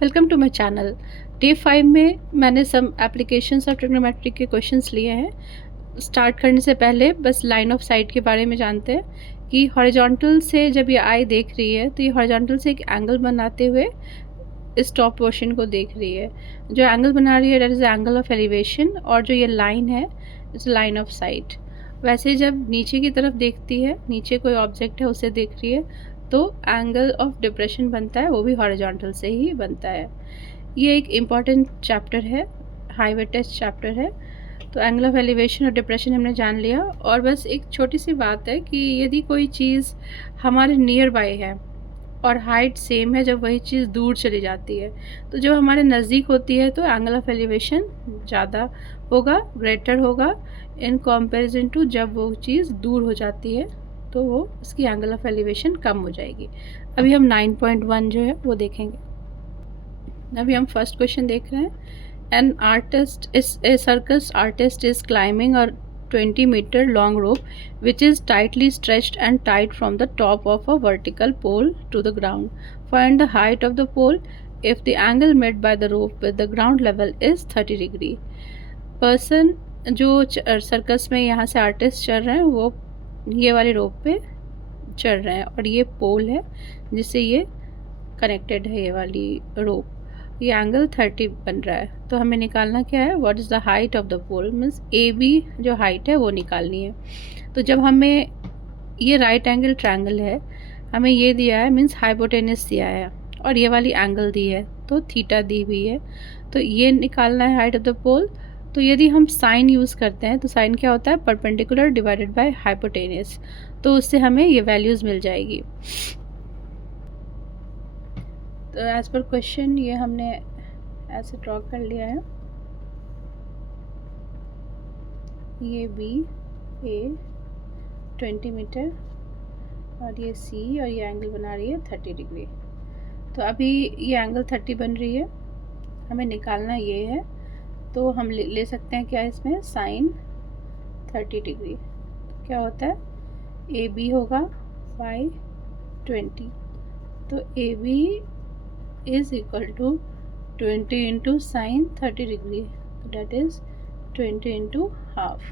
Welcome to my channel. Day 5 में मैंने some applications of trigonometry के क्वेश्चंस लिए हैं। स्टार्ट करने से पहले बस लाइन ऑफ साइट के बारे में जानते हैं कि हॉरिजॉन्टल से जब ये आई देख रही है तो ये हॉरिजॉन्टल से एक एंगल बनाते हुए इस टॉप पोर्शन को देख रही है। जो एंगल बना रही है that is angle of elevation, और जो ये लाइन है इट्स लाइन ऑफ साइट। वैसे जब नीचे की तरफ देखती है, नीचे कोई ऑब्जेक्ट है उसे देख रही है, तो एंगल ऑफ डिप्रेशन बनता है, वो भी हॉरिजॉन्टल से ही बनता है। ये एक इम्पॉर्टेंट चैप्टर है, हाईवे टेस्ट चैप्टर है। तो एंगल ऑफ एलिवेशन और डिप्रेशन हमने जान लिया। और बस एक छोटी सी बात है कि यदि कोई चीज़ हमारे नियर बाय है और हाइट सेम है, जब वही चीज़ दूर चली जाती है, तो जब हमारे नज़दीक होती है तो एंगल ऑफ एलिवेशन ज़्यादा होगा, ग्रेटर होगा इन कंपैरिजन टू जब वो चीज़ दूर हो जाती है तो वो उसकी एंगल ऑफ एलिवेशन कम हो जाएगी। अभी हम 9.1 जो है वो देखेंगे। अभी हम फर्स्ट क्वेश्चन देख रहे हैं। An artist is a circus artist is climbing और 20 meter long rope which is tightly stretched and tied from the top of a vertical pole to the ground. Find the height of the pole if the angle made by the rope with the ground level is 30 degree. Person जो circus में यहाँ से artist चल रहे हैं वो ये वाली रोप पे चढ़ रहे हैं और ये पोल है जिससे ये कनेक्टेड है, ये वाली रोप। ये एंगल 30 बन रहा है। तो हमें निकालना क्या है, what is the height of the pole, means A B जो हाइट है वो निकालनी है। तो जब हमें ये राइट एंगल ट्रायंगल है, हमें ये दिया है मीन्स हाइपोटेनस दिया है और ये वाली एंगल दी है तो थीटा दी हुई है। तो ये निकालना है हाइट ऑफ द पोल। तो यदि हम साइन यूज़ करते हैं तो साइन क्या होता है, परपेंडिकुलर डिवाइडेड बाय हाइपोटेनस, तो उससे हमें ये वैल्यूज़ मिल जाएगी। तो एज़ पर क्वेश्चन ये हमने ऐसे ड्रॉ कर लिया है। ये बी ए 20 मीटर और ये सी, और ये एंगल बना रही है 30 डिग्री। तो अभी ये एंगल 30 बन रही है, हमें निकालना ये है। तो हम ले सकते हैं क्या इसमें, साइन 30 डिग्री। तो क्या होता है, ए बी होगा बाई 20। तो A B is equal to 20 into sin 30 degree, that is 20 into half.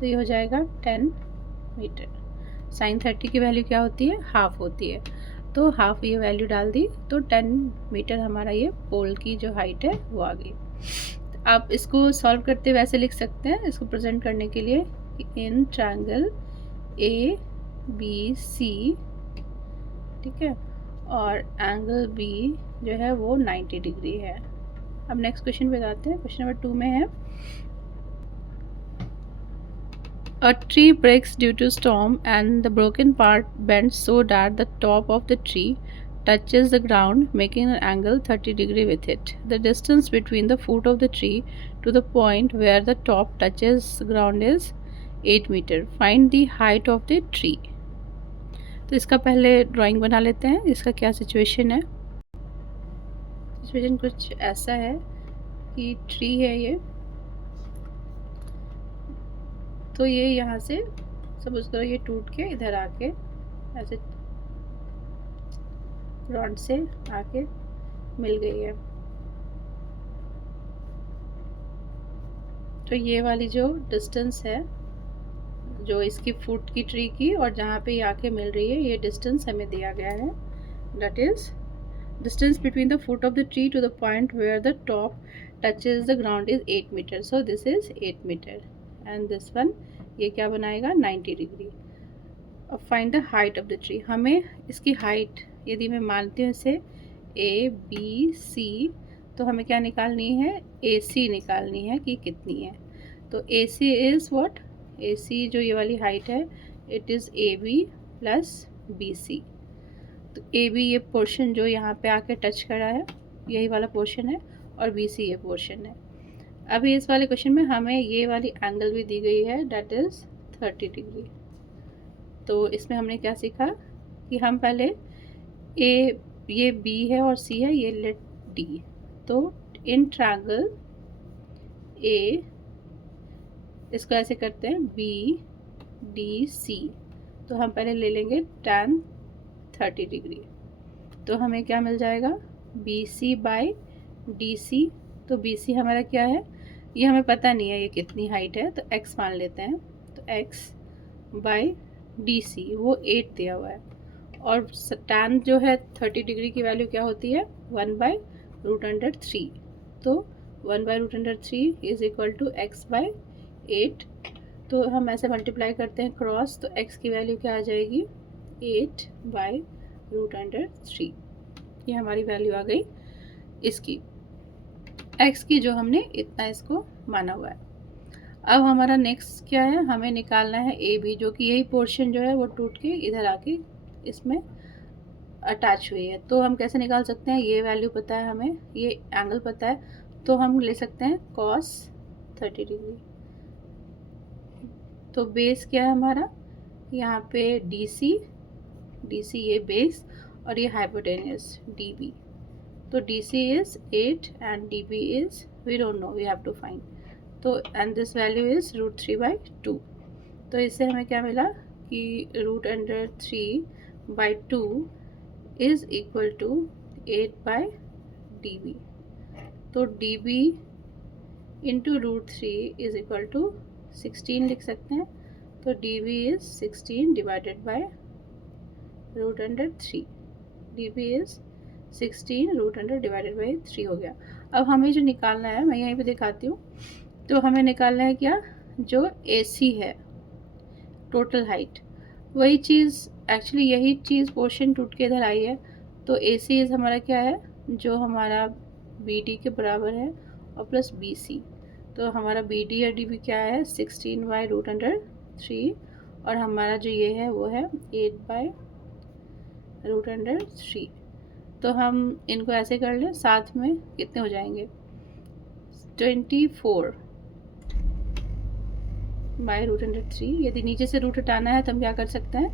तो ये हो जाएगा 10 मीटर। साइन 30 की वैल्यू क्या होती है, हाफ होती है, तो हाफ ये वैल्यू डाल दी तो 10 मीटर हमारा ये पोल की जो हाइट है वो आ गई। आप इसको सॉल्व करते वैसे लिख सकते हैं, इसको प्रेजेंट करने के लिए in triangle A B C, ठीक है, और एंगल बी जो है वो 90 डिग्री है। अब नेक्स्ट क्वेश्चन पे जाते हैं। क्वेश्चन नंबर 2 में है, a tree breaks due to storm and the broken part bends so that the top of the tree touches the ground making an angle 30 degree with it. The distance between the foot of the tree to the point where the top touches the ground is 8 meter. Find the height of the tree. तो इसका पहले drawing बना लेते हैं। इसका क्या situation है, situation कुछ ऐसा है कि ट्री है ये, तो ये यहाँ से सपोज करो ये टूट के इधर आके ऐसे रॉड से आके मिल गई है। तो ये वाली जो डिस्टेंस है जो इसकी फुट की ट्री की और जहाँ पे ये आके मिल रही है, ये डिस्टेंस हमें दिया गया है, that is distance between the foot of the tree to the point where the top touches the ground is 8 metre. So this is 8 metre and this one ये क्या बनाएगा, 90 डिग्री। अब find the height of the tree. हमें इसकी height यदि मैं मानती हूँ इसे ए बी सी, तो हमें क्या निकालनी है, ए सी निकालनी है कि कितनी है। तो ए सी इज़ व्हाट, ए सी जो ये वाली हाइट है it is A B plus B C. तो ए बी ये पोर्शन जो यहाँ पे आके टच करा है यही वाला पोर्शन है, और बी सी ये पोर्शन है। अभी इस वाले क्वेश्चन में हमें ये वाली एंगल भी दी गई है, डेट इज़ 30 डिग्री। तो इसमें हमने क्या सीखा कि हम पहले ये बी है और सी है, ये लेट डी। तो इन ट्रायंगल ए इसको ऐसे करते हैं बी डी सी, तो हम पहले ले लेंगे tan 30 डिग्री। तो हमें क्या मिल जाएगा, B C by D C. तो बी सी हमारा क्या है, ये हमें पता नहीं है ये कितनी हाइट है, तो x मान लेते हैं। तो x बाई डी सी वो 8 दिया हुआ है, और tan जो है 30 डिग्री की वैल्यू क्या होती है, 1/√3। तो 1/√3 is equal to x by 8। तो हम ऐसे मल्टीप्लाई करते हैं क्रॉस, तो x की वैल्यू क्या आ जाएगी, 8/√3। ये हमारी वैल्यू आ गई इसकी, x की, जो हमने इतना इसको माना हुआ है। अब हमारा नेक्स्ट क्या है, हमें निकालना है ए बी, जो कि यही पोर्शन जो है वो टूट के इधर आके इसमें अटैच हुई है। तो हम कैसे निकाल सकते हैं, ये वैल्यू पता है हमें, ये एंगल पता है, तो हम ले सकते हैं cos 30 डिग्री। तो बेस क्या है हमारा, यहाँ पे DC ये बेस, और ये हाइपोटेन्यूस DB। तो DC is 8 and DB is we don't know, we have to find. तो एंड दिस वैल्यू इज √3/2। तो इससे हमें क्या मिला कि √3/2 इज इक्वल टू 8/DB। तो DB into √3 is equal to 16 लिख सकते हैं। तो DB is 16 divided by √3। DB is 16 √100 divided by 3 हो गया। अब हमें जो निकालना है, मैं यहीं पे दिखाती हूँ। तो हमें निकालना है क्या, जो AC है टोटल हाइट, वही चीज़, एक्चुअली यही चीज़ पोर्शन टूट के इधर आई है। तो AC इज हमारा क्या है, जो हमारा BD के बराबर है, और प्लस BC। तो हमारा BD या DB क्या है, 16/√3, और हमारा जो ये है वो है 8/√3। तो हम इनको ऐसे कर लें, साथ में कितने हो जाएंगे, 24/√3। यदि नीचे से रूट हटाना है तो हम क्या कर सकते हैं,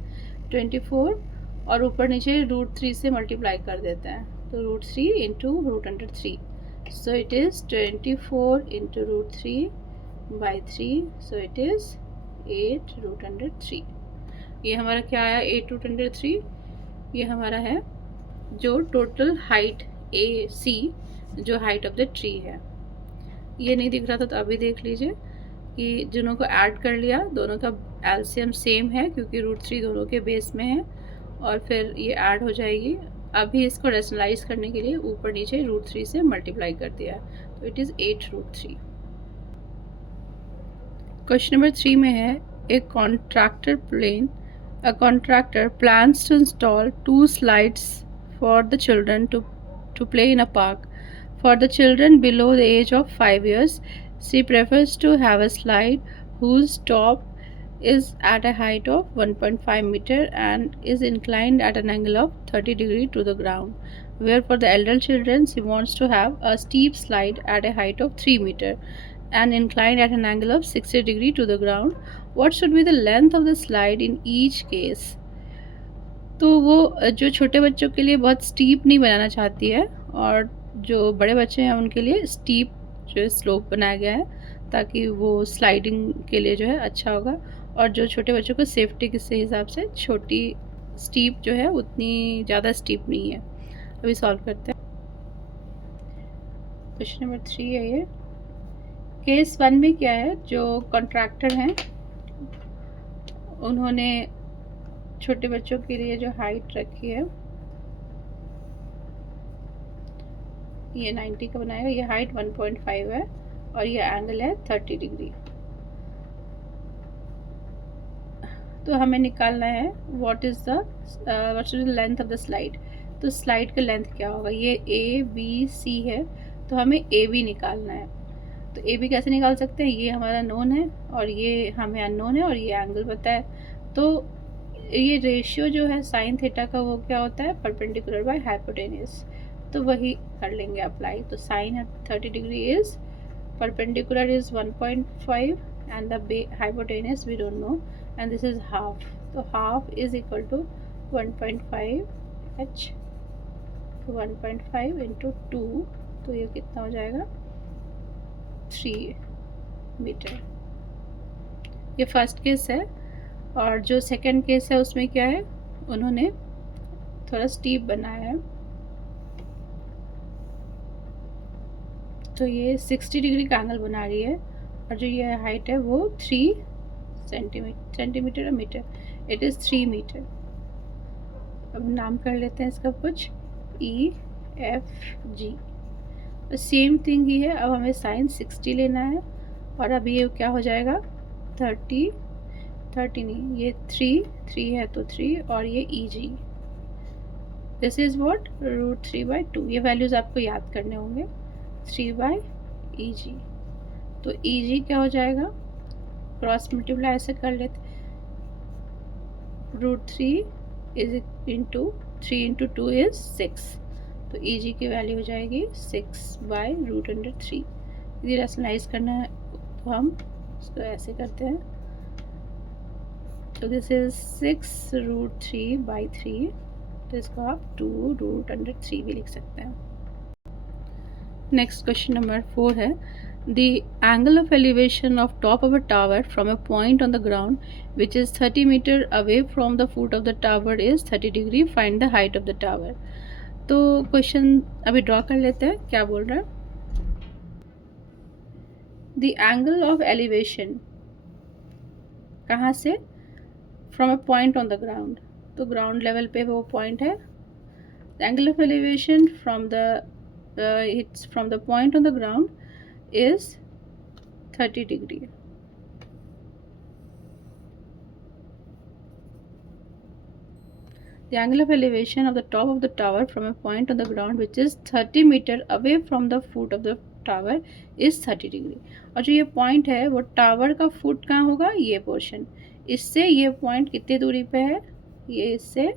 24 और ऊपर नीचे √3 से मल्टीप्लाई कर देते हैं। तो √3 into √3। So it is 24 into √3/3। So it is 8/√3। ये हमारा क्या आया, 8/√3। ये हमारा है जो टोटल हाइट AC, जो हाइट ऑफ द ट्री है। ये नहीं दिख रहा था तो अभी देख लीजिए कि जिन्हों को ऐड कर लिया, दोनों का एलसीएम सेम है क्योंकि √3 दोनों के बेस में है, और फिर ये ऐड हो जाएगी। अभी इसको रेशनलाइज करने के लिए ऊपर नीचे √3 से मल्टीप्लाई कर दिया है, तो इट इज़ 8/3। क्वेश्चन नंबर 3 में है, A contractor plans to install 2 slides for the children to play in a park. For the children below the age of 5 years, she prefers to have a slide whose top is at a height of 1.5 meter and is inclined at an angle of 30 degree to the ground. Where for the elder children, she wants to have a steep slide at a height of 3 meter and inclined at an angle of 60 degree to the ground. What should be the length of the slide in each case? तो वो जो छोटे बच्चों के लिए बहुत steep नहीं बनाना चाहती है, और जो बड़े बच्चे हैं उनके लिए स्टीप जो स्लोप बनाया गया है, ताकि वो स्लाइडिंग के लिए जो है अच्छा होगा, और जो छोटे बच्चों को सेफ्टी के हिसाब से छोटी स्टीप जो है उतनी ज़्यादा स्टीप नहीं है। अभी सॉल्व करते हैं। क्वेश्चन नंबर 3 है ये। केस 1 में क्या है, जो कॉन्ट्रैक्टर हैं उन्होंने छोटे बच्चों के लिए जो हाइट रखी है, ये 90 का बनाएगा, ये हाइट 1.5 है और ये एंगल है 30 डिग्री। तो हमें निकालना है what is the length of the slide. तो स्लाइड का लेंथ क्या होगा, ये ABC है, तो हमें AB निकालना है। तो AB कैसे निकाल सकते हैं, ये हमारा नोन है और ये हमें अननोन है, और ये एंगल पता है। तो ये रेशियो जो है साइन थीटा का, वो क्या होता है, परपेंडिकुलर बाय हाइपोटेन्यूस। तो वही कर लेंगे अप्लाई। तो sine 30 degree is perpendicular is 1.5 and the hypotenuse we don't know, and this is half. तो half is equal to 1.5 h, 1.5 into 2, तो ये कितना हो जाएगा, 3 मीटर। ये फर्स्ट केस है। और जो सेकंड केस है उसमें क्या है, उन्होंने थोड़ा स्टीप बनाया है। तो ये 60 डिग्री का एंगल बना रही है और जो ये हाइट है वो 3 सेंटीमीटर या मीटर, इट इज़ 3 मीटर। अब नाम कर लेते हैं इसका कुछ EFG। तो सेम थिंग ही है, अब हमें साइन 60 लेना है और अब ये क्या हो जाएगा 30 नहीं, ये 3 है तो 3 और ये EG, दिस इज़ व्हाट √3/2। ये वैल्यूज़ आपको याद करने होंगे 3/EG। तो EG क्या हो जाएगा, क्रॉस मल्टीप्लाई ऐसे कर लेते, √3 इज इंटू 3 इंटू 2 इज़ 6, तो EG की वैल्यू हो जाएगी 6/√3। यदि रेशनलाइज करना है तो हम इसको ऐसे करते हैं, तो दिस इज 6√3/3, तो इसको आप 2√3 भी लिख सकते हैं। नेक्स्ट क्वेश्चन नंबर 4 है, the angle of elevation of top of a tower from a point on the ground which is 30 meter away from the foot of the tower is 30 degree, find the height of the tower। तो question अभी draw कर लेते हैं, क्या बोल रहा है, the angle of elevation कहाँ से, from a point on the ground, तो ग्राउंड लेवल पे वो पॉइंट है, the angle of elevation from the it's from the point on the ground is 30 degree। The angle of elevation of the top of the tower from a point on the ground which is 30 meter away from the foot of the tower is 30 degree। और जो ये point है वो tower का foot कहाँ होगा, ये portion, इससे ये पॉइंट कितनी दूरी पे है, ये इससे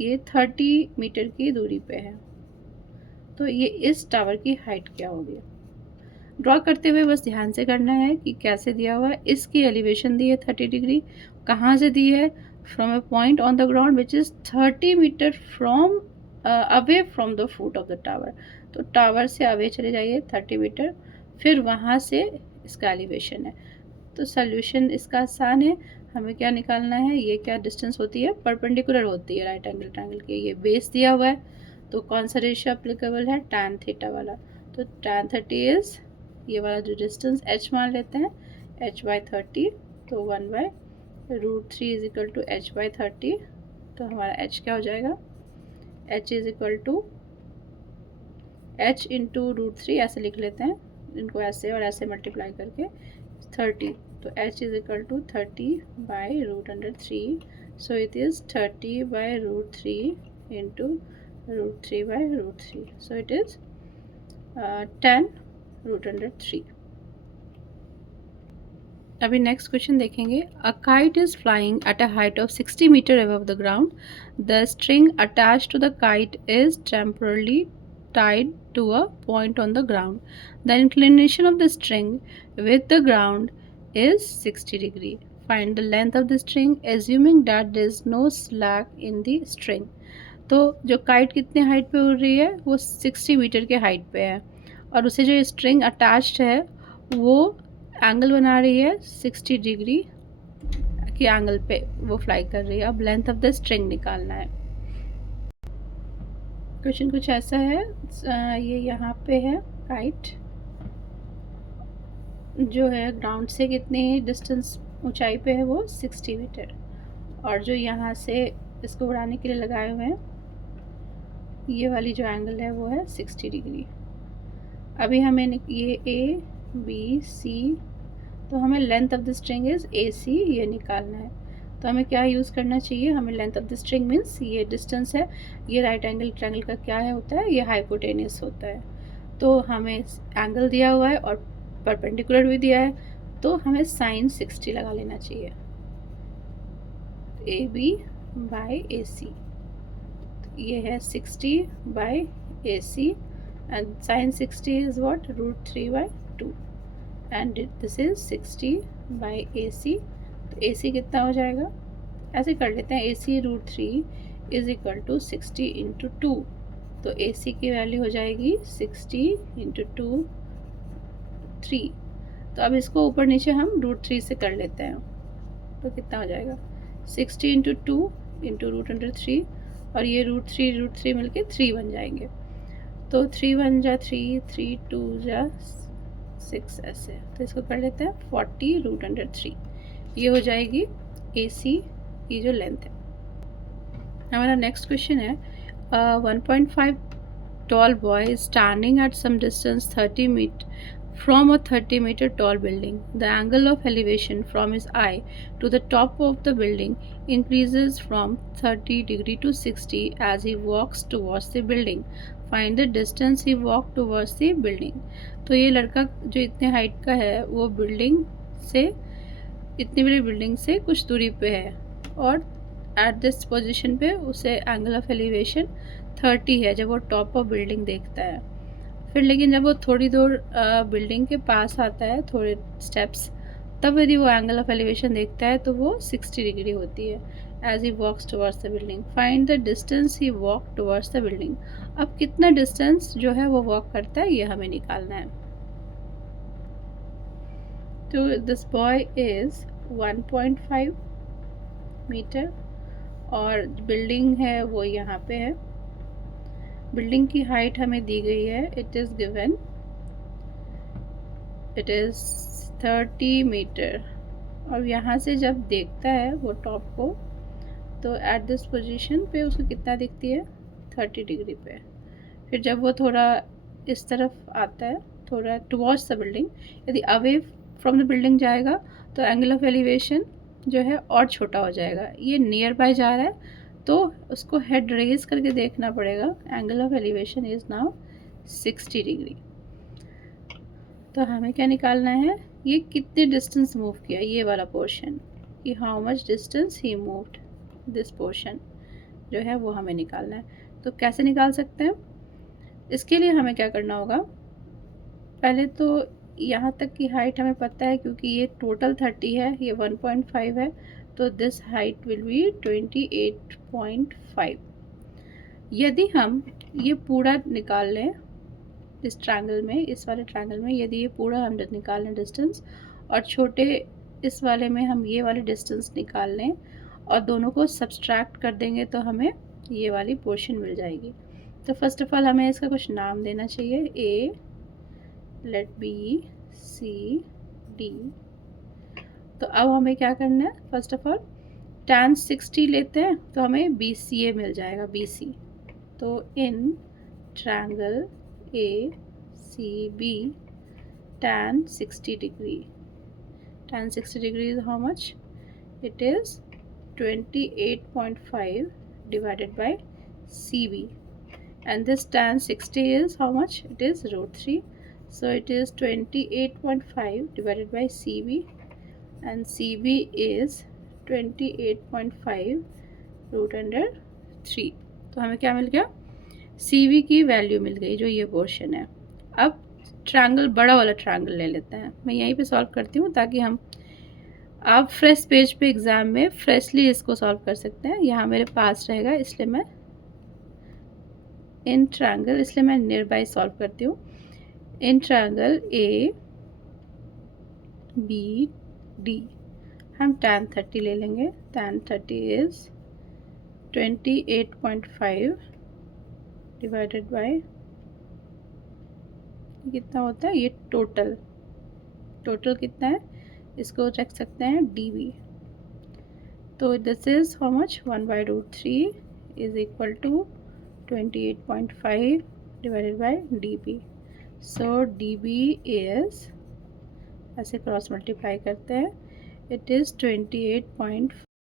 ये 30 मीटर की दूरी पे है। तो ये इस टावर की हाइट क्या होगी, ड्रॉ करते हुए बस ध्यान से करना है कि कैसे दिया हुआ है। इसकी एलिवेशन दी है 30 डिग्री, कहाँ से दी है, from a point on the ground which is 30 metre from away from the foot of the tower. तो टावर से अवे चले जाइए 30 मीटर, फिर वहाँ से इसका एलिवेशन है। तो सोल्यूशन इसका आसान है, हमें क्या निकालना है, ये क्या डिस्टेंस होती है, परपेंडिकुलर होती है राइट एंगल ट्रायंगल के। ये बेस दिया हुआ है तो कौन सा रेशियो अप्लीकेबल है, tan थीटा वाला। तो tan 30 इज़ ये वाला जो डिस्टेंस h मान लेते हैं h/30, तो 1/√3 इज इक्वल टू h/30। तो हमारा h क्या हो जाएगा, h is equal to h into √3 ऐसे लिख लेते हैं, इनको ऐसे और ऐसे मल्टीप्लाई करके 30, तो h is equal to 30/√3। So it is 30/√3 into √3/√3, so it is 10√3। अभी नेक्स्ट क्वेश्चन देखेंगे, a kite is flying at a height of 60 metre above the ground, the string attached to the kite is temporarily tied to a point on the ground, the inclination of the string with the ground is 60 degree, find the length of the string assuming that there is no slack in the string। तो जो kite कितने height पे उड़ रही है, वो 60 metre के height पे है और उसे जो स्ट्रिंग अटैच्ड है वो एंगल बना रही है 60 डिग्री के एंगल पे वो फ्लाई कर रही है। अब लेंथ ऑफ द स्ट्रिंग निकालना है। क्वेश्चन कुछ ऐसा है, ये यहाँ पे है काइट जो है ग्राउंड से कितनी डिस्टेंस ऊंचाई पे है, वो 60 मीटर, और जो यहाँ से इसको उड़ाने के लिए लगाए हुए हैं ये वाली जो एंगल है वो है 60 डिग्री। अभी हमें ये ABC, तो हमें length of the string is AC ये निकालना है। तो हमें क्या यूज़ करना चाहिए, हमें length of the string means ये डिस्टेंस है, ये राइट एंगल ट्रायंगल का क्या है होता है, ये हाइपोटेनियस होता है। तो हमें एंगल दिया हुआ है और परपेंडिकुलर भी दिया है, तो हमें साइन 60 लगा लेना चाहिए, AB/AC। ये है 60/AC and sin 60 is what, √3/2 and this is 60/AC। तो AC कितना हो जाएगा, ऐसे कर लेते हैं, AC √3 is equal to 60 into 2, तो AC की वैल्यू हो जाएगी 60 इंटू 2 3। तो अब इसको ऊपर नीचे हम √3 से कर लेते हैं, तो कितना हो जाएगा 60 इंटू 2 इंटू √3, और ये √3 मिलके 3 बन जाएंगे। तो 3 1 जा 3, 3 2 जा 6 ऐसे, तो इसको कर लेते हैं 40√3। ये हो जाएगी AC की जो लेंथ है। हमारा नेक्स्ट क्वेश्चन है 1.5 tall boy is standing at some distance 30 meter from a 30-meter tall building. The angle of elevation from his eye to the top of the building increases from 30 to 60 as he walks towards the building. Find the distance he walked towards the building. तो ये लड़का जो इतने height का है वो building से, इतनी बड़ी बिल्डिंग से कुछ दूरी पे है और एट दिस पोजीशन पे उसे एंगल ऑफ एलिवेशन 30 है जब वो टॉप ऑफ बिल्डिंग देखता है। फिर लेकिन जब वो थोड़ी दूर बिल्डिंग के पास आता है, थोड़े स्टेप्स, तब यदि वो एंगल ऑफ एलिवेशन देखता है तो वो 60 डिग्री होती है as he walks towards the building. Find the distance he walk towards the building. अब कितना डिस्टेंस जो है वो वॉक करता है ये हमें निकालना है। तो दिस बॉय इज़ 1.5 मीटर और बिल्डिंग है वो यहाँ पे है। बिल्डिंग की हाइट हमें दी गई है, it is given, it is 30 metre. और यहाँ से जब देखता है वो टॉप को तो एट दिस पोजीशन पे उसको कितना दिखती है, 30 डिग्री पे। फिर जब वो थोड़ा इस तरफ आता है, थोड़ा टुवर्ड्स द बिल्डिंग, यदि अवे फ्रॉम द बिल्डिंग जाएगा तो एंगल ऑफ एलिवेशन जो है और छोटा हो जाएगा। ये नियर बाय जा रहा है तो उसको हेड रेज करके देखना पड़ेगा। Angle of elevation is now 60 degree. तो हमें क्या निकालना है, ये कितने डिस्टेंस मूव किया, ये वाला पोर्शन, कि how much distance he moved, this portion जो है वो हमें निकालना है। तो कैसे निकाल सकते हैं, इसके लिए हमें क्या करना होगा, पहले तो यहाँ तक की हाइट हमें पता है क्योंकि ये टोटल 30 है, ये 1.5 है, तो दिस हाइट विल बी 28.5। यदि हम ये पूरा निकाल लें इस ट्रायंगल में, इस वाले ट्रायंगल में यदि ये पूरा हम निकाल लें डिस्टेंस, और छोटे इस वाले में हम ये वाले डिस्टेंस निकाल लें और दोनों को सब्सट्रैक्ट कर देंगे तो हमें ये वाली पोर्शन मिल जाएगी। तो फर्स्ट ऑफ ऑल हमें इसका कुछ नाम देना चाहिए, ए, लेट बी, सी, डी। तो अब हमें क्या करना है, फर्स्ट ऑफ ऑल tan 60 लेते हैं तो हमें BCA मिल जाएगा, BC। तो in triangle ACB tan 60 degree, tan 60 degree is how much, it is 28.5 divided by CB, and this tan 60 is how much, it is √3, so it is 28.5 divided by CB, and CB is 28.5 √3। तो हमें क्या मिल गया, CB की value मिल गई जो ये portion है। अब ट्रायंगल, बड़ा वाला ट्रायंगल ले लेते हैं, मैं यहीं पे सॉल्व करती हूँ ताकि हम, आप फ्रेश पेज पे एग्ज़ाम में फ्रेशली इसको सॉल्व कर सकते हैं। यहाँ मेरे पास रहेगा इसलिए मैं इन ट्रायंगल, इसलिए मैं नियर बाय सॉल्व करती हूँ। In triangle A B D हम tan 30 ले लेंगे। tan 30 इज़ 28.5 डिवाइडेड बाय, कितना होता है ये टोटल, टोटल कितना है इसको रख सकते हैं DB। तो this is how much, 1/√3 is equal to 28.5 divided by DB। So DB is, ऐसे क्रॉस मल्टीप्लाई करते हैं, इट इज़ 28.5